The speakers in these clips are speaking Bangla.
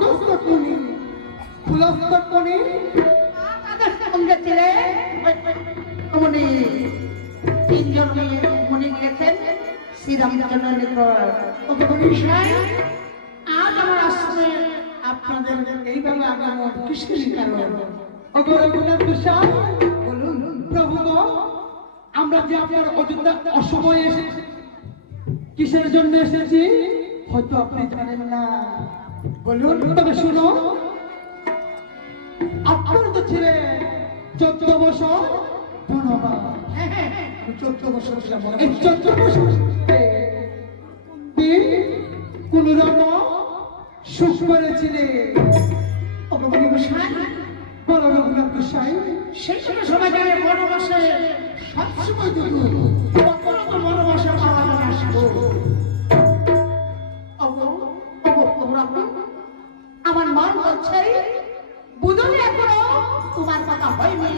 অগস্ত মুনি পুলস্ত মুনি তাদের সঙ্গে ছিলে মুনি তিনজন মুনি গিয়েছেন শ্রীরামচন্দ্রের নিকট। আজ আমার আশ্রমে আপনাদের এইভাবে আগমন কিসের কারণ? অগরগুণের দোষাই বলুন প্রভু গো, আমরা যে আপনার অযোধ্যা অসময়ে এসেছি, কিসের জন্য এসেছি হয়তো আপনি জানেন না। বলুন তবে শুনো, আপনার তো ছিলেন 14 বছর বনবাস। 14 বছর ছিলাম। এই 14 বছর কোন রকম সুখ করেছিলে অগ্রগণী গোসাই, বড় রঘুনাথ গোসাই। সেই সময় সবাই জানে বনবাসে সবসময় দুঃখ, কখনো তো বনবাসে পাওয়া যায় না সুখ। আমার মন হচ্ছে বুঝলি এখনো তোমার কথা হয়নি।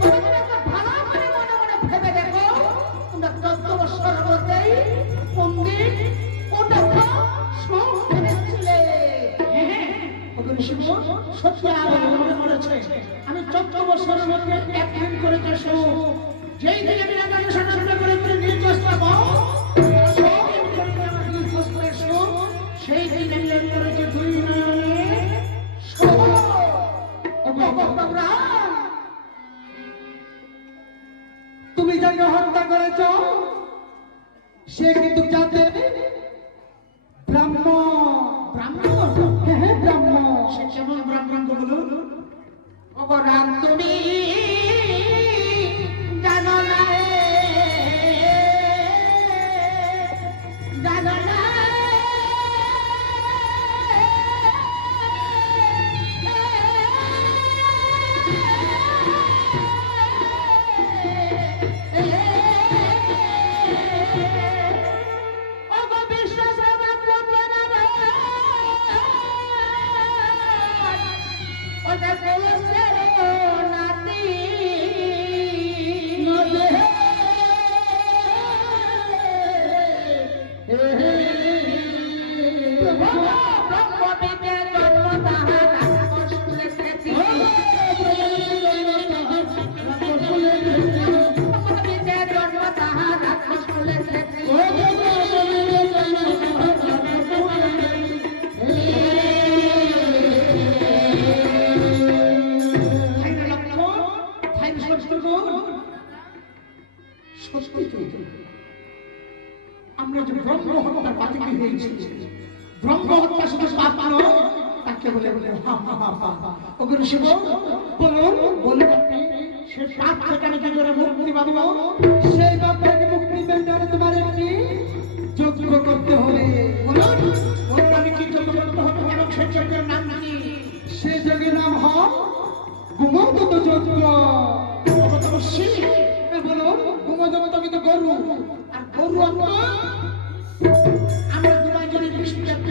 তুমি যদি একটা ভালো করে মনে মনে ভেবে দেখো, তোমরা 14 বছর মধ্যেই পণ্ডিত কোনটা সুখ ভেবেছিলে। সত্যি আমার মনে পড়েছে আমি 14 বছরের মধ্যে একদিন করেছে সুখ। যেই দিকে আমি রাজাকে সচেতন করে নির্দেশ পাবো সেই দিকে করেছে 2 নয়নে তুমি যাকে হত্যা করেছ সে কিন্তু যাতে ব্রাহ্মণ। ব্রাহ্মণ? হ্যাঁ ব্রাহ্মণ। সে কেমন ব্রাহ্মণ বলুন? ওগো রাম তুমি জানো না রে, জানো না ওগো বিশ্বাস আমার করবে না রে, ওটা বলেছে নাতি ব্রহ্মবিদে জন্ম তাহার রাক্ষসকুলে খ্যাতি, ব্রহ্মবিদে জন্ম তাহার রাক্ষসকুলে খ্যাতি। আমরা যে ব্রহ্ম হত্যার বাতিল হয়েছি, ব্রহ্ম হত্যা শুধু পাপ নয়, তাকে বলে ওগুলো শিব বলুন বলুন আপনি সে পাপ থেকে আমি কি করে মুক্তি পাবো? সেই পাপ থেকে মুক্তি পেতে হলে তোমার একটি যজ্ঞ করতে হবে। বলুন বলুন আমি কি যজ্ঞ করতে হবে? এবং সেই যজ্ঞের নাম কি? সেই যজ্ঞের নাম হয় গোমতক যজ্ঞ। বলুন গোমতক আমি তো গরু, আর গরু আমরা দুজন যদি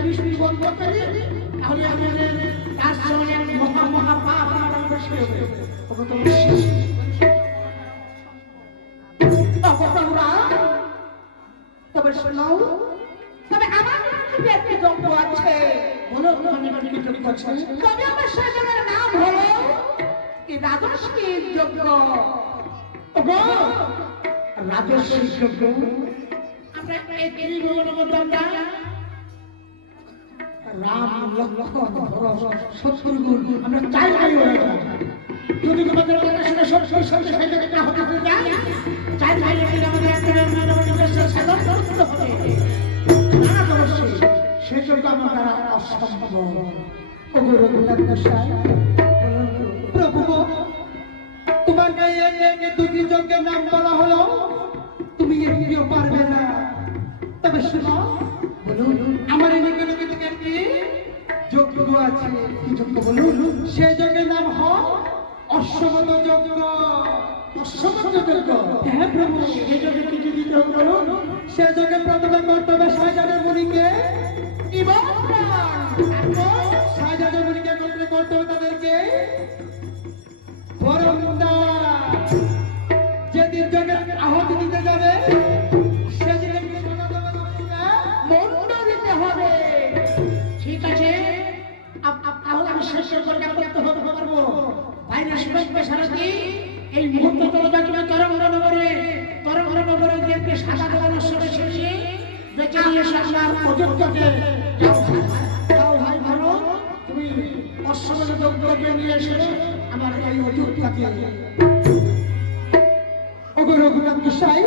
বিষ্ণু বন্ধ করি তাহলে আমাদের তার সঙ্গে মহা মহা পাপ আমাদের শুরু হবে। তবে শোনো, তবে আমার একটি যজ্ঞ আছে। বলো কি যজ্ঞ আছে? তবে আমার সেজনের নাম হলো কি রাজস্বী যজ্ঞ। রাজস্বী যজ্ঞ আমরা এই ত্রিভুবনের মধ্যে আমরা রাম লক্ষ্মণ ভরত শত্রুঘ্ন আমরা 4 ভাই হয়ে যাব। যদি তোমাদের কথা শুনে সত্যি সত্যি সেই জায়গাটা হতে যায় 4 ভাই মিলে আমাদের একটা নির্বাচনের সাধন করতে হবে। না অবশ্যই সেই জন্য আমার দ্বারা অসম্ভব। ওগো রঘুনাথ গোসাই, প্রভু তোমার গায়ে একে দুটি যজ্ঞের নাম বলা হলো, তুমি একটিও পারবে না। তবে শোনো, বলুন আমার এই নিকটে থেকে একটি যজ্ঞ আছে। কি যজ্ঞ বলুন? সেই যজ্ঞের নাম হয় অশ্বমেধ যজ্ঞ। অশ্বমেধ যজ্ঞ? হ্যাঁ প্রভু। সেই যজ্ঞে কি কি দিতে হবে বলুন? সে যজ্ঞে প্রথমে করতে হবে শাহজাহানের মুনিকে শাহজাহানের মুনিকে করতে হবে তাদেরকে বরন্দা। যেদিন যজ্ঞে আহুতি দিতে যাবে সেদিন মন্ত্র দিতে হবে। ঠিক আছে সুরক্ষা সারথি এই মুহূর্তে চলে যাচ্ছিল তরঙ্গনগরে যে একটি সাদা কালো সরে শেষে বেঁচে নিয়ে সামনে অযোধ্যাকে যাও ভাই ভালো তুমি অশ্বমেধ যজ্ঞকে নিয়ে এসে আমার এই অযোধ্যাকে ওগো রঘুনাথ গোসাই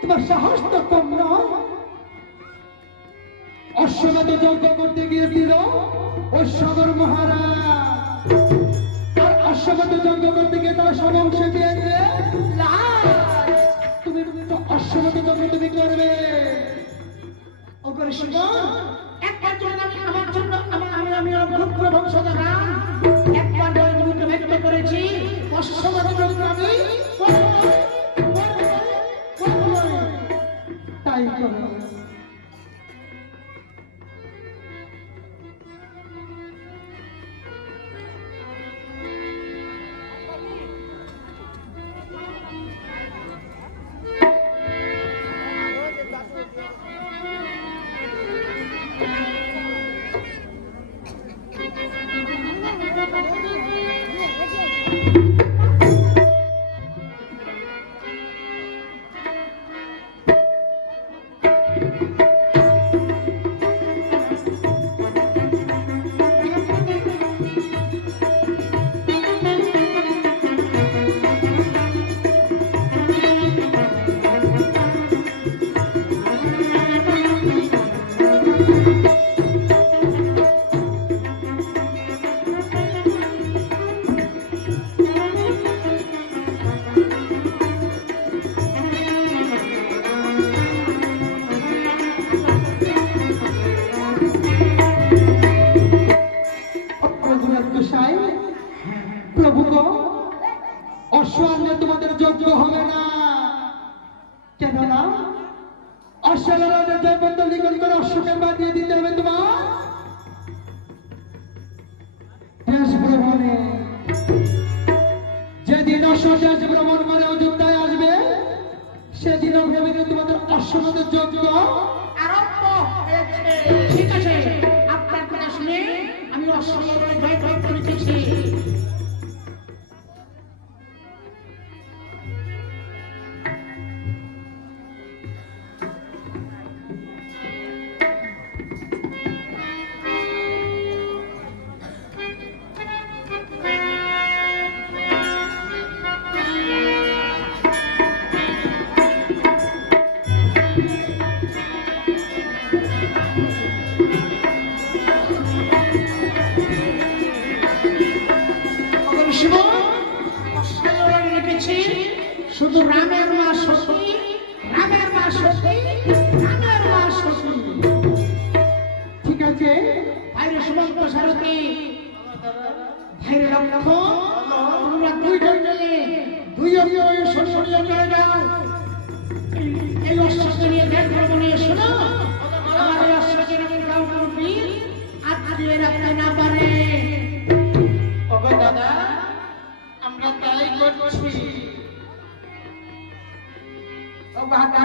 তোমার সাহস তো কম নয় অশ্বমেধ যজ্ঞ করতে গিয়েছিল অশ্বগর মহারাজ আর অশ্বমেধ যজ্ঞ করতে গিয়ে তারা সমংসে দিয়েছে তুমি তো অশ্বমেধ যজ্ঞ তুমি করবে ওগরে শিব একবার জন্য আমার জন্য আমি অভ্যুত্র বংশধরা একবার মুখে ব্যক্ত করেছি অশ্বমেধ যজ্ঞ আমি তাই করো প্রভু গো অশ্ব আনলে তোমাদের যোগ্য হবে না কেননা অশ্বারোহণের জয়বন্ধ লিখন করে অশ্বকে বাঁধিয়ে দিতে হবে তোমার দেশ ভ্রমণে যেদিন অশ্ব দেশ ভ্রমণ করে অযোধ্যায় আসবে সেদিনও ভেবে তোমাদের অশ্বমেধের যোগ্য আরম্ভ হয়েছে ঠিক আছে আপনার কথা শুনে আমি অশ্বমেধের জয় করিতেছি শুধু রামের মা সতী রামের মা সতী রামের মা সতী ঠিক আছে ভাইরে সুমন্ত সারথী ভাইরে লক্ষ্মণ তোমরা দুইজন মিলে দুই অঙ্গে সরিয়ে চলে যাও এই অশ্বকে নিয়ে দেখ ভ্রমণে শোনো আমার এই অশ্বকে আমি কাউকে বীর আটকিয়ে রাখতে না পারে ওগো দাদা আমরা তাই করছি ও বাবা